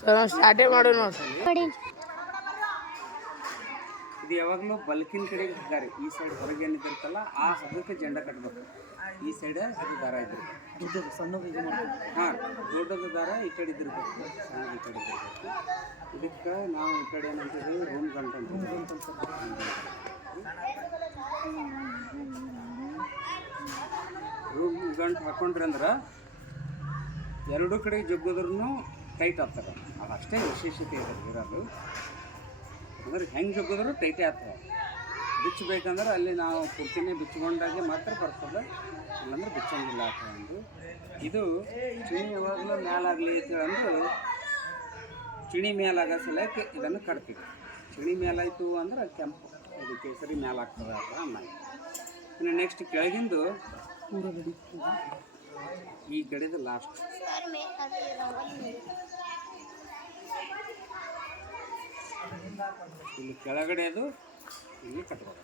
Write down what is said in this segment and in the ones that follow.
Sir ನಾವು ಸ್ಟಾರ್ಟೇ ಮಾಡೋಣ ನೋಡಿ. ಇದು ಯಾವಾಗಲೂ ಬಲ್ಕಿನ ಕಡೆ ಹಾಕ್ತಾರೆ ಈ ಸೈಡ್ ಹೊರಗೆ ಏನಿದಿರ್ತಲ್ಲ ಆ ಹಗ್ಗಕ್ಕೆ ಜೆಂಡ ಕಟ್ಟಬೇಕು ಈ ಸೈಡ್ ಅದು ದಾರ ಇದ್ದಿರ್ಬೇಕು ಸಣ್ಣದು ಹಾಂ ದೊಡ್ಡದು ದಾರ ಈ ಕಡೆ ಇದ್ದಿರ್ಬೇಕು ಸಣ್ಣ ಈ ಕಡೆ ಇದ್ದಿರ್ಬೇಕು ಇದಕ್ಕೆ ನಾವು ಈ ಕಡೆ ಏನಂತೀವಿ? ರೂಮ್ ಗಂಟ ರೂಮ್ ಗಂಟು ಹಾಕೊಂಡ್ರಿ ಅಂದ್ರೆ ಎರಡೂ ಕಡೆ ಜಗ್ಗೋದ್ರೂ ಟೈಟ್ ಆಗ್ತಾರೆ. ಅದು ಅಷ್ಟೇ ವಿಶೇಷತೆ ಇದೆ ಇರೋದು. ಅಂದ್ರೆ ಹೆಂಗೆ ಜಗ್ಗಿದ್ರು ಟೈಟೇ ಆಗ್ತದೆ. ಬಿಚ್ಚಬೇಕಂದ್ರೆ ಅಲ್ಲಿ ನಾವು ಕುರ್ತಿನೇ ಬಿಚ್ಚಿಕೊಂಡಾಗೆ ಮಾತ್ರ ಬರ್ತದೆ. ಇಲ್ಲಾಂದ್ರೆ ಬಿಚ್ಚಂಗಿಲ್ಲ ಒಂದು. ಇದು ಚಿಣಿ ಯಾವಾಗಲೂ ಮ್ಯಾಲಾಗಲಿ ಅಂದ್ರೆ ಚಿಣಿ ಮೇಲಾಗ ಸಲಕ್ಕೆ ಇದನ್ನು ಕಟ್ತೀವಿ. ಚಿಣಿ ಮೇಲಾಯಿತು ಅಂದ್ರೆ ಕೆಂಪು. ಇದು ಕೇಸರಿ ಮೇಲಾಗ್ತದೆ ಅಂತ ಅನ್ನ ಇನ್ನು ನೆಕ್ಸ್ಟ್ ಕೆಳಗಿಂದು ಈ ಗಡಿದ ಲಾಸ್ಟ್ ಇಲ್ಲಿ ಕೆಳಗಡೆ ಅದು ಇಲ್ಲಿ ಕಟ್ಬೋದು.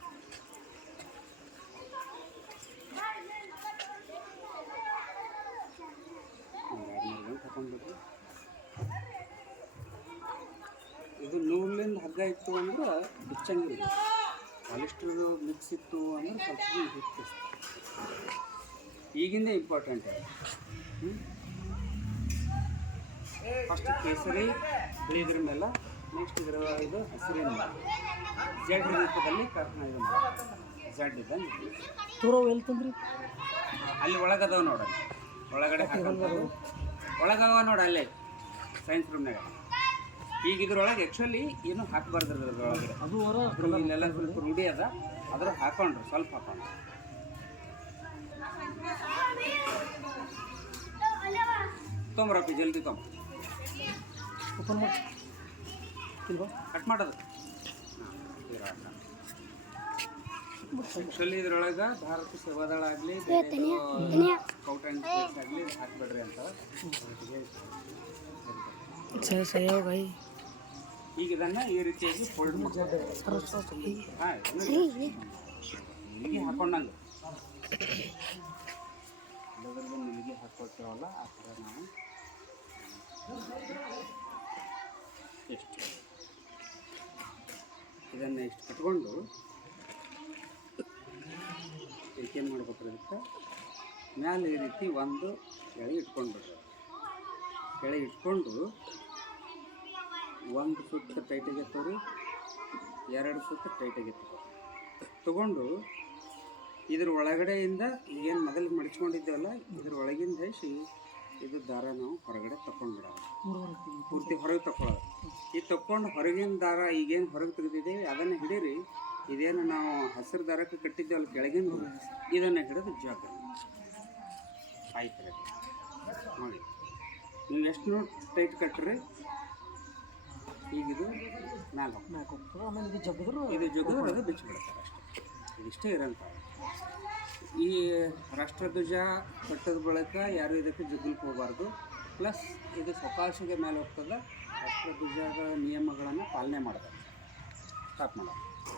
ಗಂಟೆ ಇದು ನೂಲಿಂದ ಹಗ್ಗ ಇತ್ತು ಅಂದ್ರೆ ಬಿಚ್ಚಂಗಿಲ್ಲ. ಪಾಲಿಸ್ಟರ್ ಮಿಕ್ಸ್ ಇತ್ತು ಅಂದ್ರೆ ಸ್ವಲ್ಪ ಹಿಟ್ಟು ಈಗಿಂದ ಇಂಪಾರ್ಟೆಂಟ್ ಫಸ್ಟ್ ಕೇಸರಿ ಬಿಳಿದ್ರ ಮೇಲೆ ನೆಕ್ಸ್ಟ್ ಇದರ ಇದು ಹಸಿರಿನ ಜಡ್ ರೂಪದಲ್ಲಿ ಕರ್ಕೊಂಡು ಇದು ಜಡ್ ಇದ್ದಂಗೆ ತೂರ ಎಲ್ಲಿ ತಂದ್ರಿ? ಅಲ್ಲಿ ಒಳಗದವ ನೋಡಿ. ಒಳಗಡೆ ಒಳಗವ ನೋಡ ಅಲ್ಲೇ ಸೈನ್ಸ್ ರೂಮ್ನಾಗ ಈಗ ಇದ್ರೊಳಗೆ ಆ್ಯಕ್ಚುಲಿ ಏನು ಹಾಕಬಾರ್ದು ಅದ್ರೊಳಗಡೆ ಅದು ಅವರು ಅದು ಇಲ್ಲೆಲ್ಲ ಸ್ವಲ್ಪ ರೂಢಿ ಅದ. ಅದ್ರ ಹಾಕೊಂಡ್ರು ಸ್ವಲ್ಪ ಹಾಕೊಂಡ್ರು. ತೊಂಬ್ರಪ್ಪಿ ಜಲ್ದಿ ತೊಂಬ ಓಪನ್ ಮಾಡಿ ಇಲ್ವಾ ಕಟ್ ಮಾಡೋದು ಆ್ಯಕ್ಚುಲಿ ಇದ್ರೊಳಗೆ ಭಾರತ ಸೇವಾದಳ ಆಗಲಿ ಸ್ಕೌಟ್ ಆ್ಯಂಡ್ ಗೈಡ್ಸ್ ಆಗಲಿ ಹಾಕ್ಬೇಡ್ರಿ ಅಂತ ಸರಿ ಸರಿ ಹೋಗ ಈಗ ಇದನ್ನ ಈ ರೀತಿಯಾಗಿ ಫೋಲ್ಡ್ ಮಾಡಿ ಹಾಂ ನಿಲಿಗೆ ಹಾಕೊಂಡಂಗೆ ಎಲ್ಲದರಲ್ಲೂ ನಿಲಿಗೆ ಹಾಕೊಳ್ತೇವಲ್ಲ ಆ ಥರ ನಾವು ಎಷ್ಟು ಇದನ್ನು ಇಷ್ಟು ಕಟ್ಕೊಂಡು ಏನು ಮಾಡ್ಬೇಕು ಅದಕ್ಕೆ ಮ್ಯಾಲೆ ಈ ರೀತಿ ಒಂದು ಎಳೆ ಇಟ್ಕೊಂಡು. ಎಳೆ ಇಟ್ಕೊಂಡು ಒಂದು ಸುತ್ತ ಟೈಟಾಗಿ ಎತ್ತವ್ರಿ ಎರಡು ಸುತ್ತ ಟೈಟಾಗಿ ಎತ್ತವ್ರಿ ತಗೊಂಡು ಇದ್ರ ಒಳಗಡೆಯಿಂದ ಏನು ಮೊದಲು ಮಡಿಚ್ಕೊಂಡಿದ್ದೇವಲ್ಲ ಇದ್ರ ಒಳಗಿಂದ ಹೇಸಿ ಇದು ದಾರ ನಾವು ಹೊರಗಡೆ ತಗೊಂಡ್ಬಿಡೋದು ಪೂರ್ತಿ ಹೊರಗೆ ತಗೊಳ್ಳೋದು ಈ ತಕ್ಕೊಂಡು ಹೊರಗಿನ ದಾರ ಈಗೇನು ಹೊರಗೆ ತೆಗೆದಿದ್ದೇವೆ, ಅದನ್ನು ಹಿಡೀರಿ. ಇದೇನು ನಾವು ಹಸಿರು ದಾರಕ್ಕೆ ಕಟ್ಟಿದ್ದೇವಲ್ಲ ಕೆಳಗಿನ ಇದನ್ನು ಹಿಡಿದು ಜಾಗ. ಆಯ್ತು ನೋಡಿ. ನೀವು ಎಷ್ಟು ನೋಡಿ ಟೈಟ್ ಕಟ್ಟ್ರಿ ಈಗಿದು ನಾಲ್ಕು. ಇದು ಜಗದ್ರು ಇದು ಜಗದ್ರೆ ಅದು ಬಿಚ್ಚಿಬಿಡ್ತಾರೆ ಅಷ್ಟೇ. ಇಷ್ಟೇ ಇರಂತ ಈ ರಾಷ್ಟ್ರಧ್ವಜ ಕಟ್ಟದ ಬಳಿಕ ಯಾರು ಇದಕ್ಕೆ ಜಗ್ಲಿಕ್ಕೆ ಹೋಗಬಾರ್ದು? ಪ್ಲಸ್ ಇದು ಸಕಾಶಿಗೆ ಮೇಲೆ ಹೋಗ್ತದೆ. ರಾಷ್ಟ್ರಧ್ವಜದ ನಿಯಮಗಳನ್ನು ಪಾಲನೆ ಮಾಡಬೇಕು ಸ್ಟಾಪ್ ಮಾಡೋದು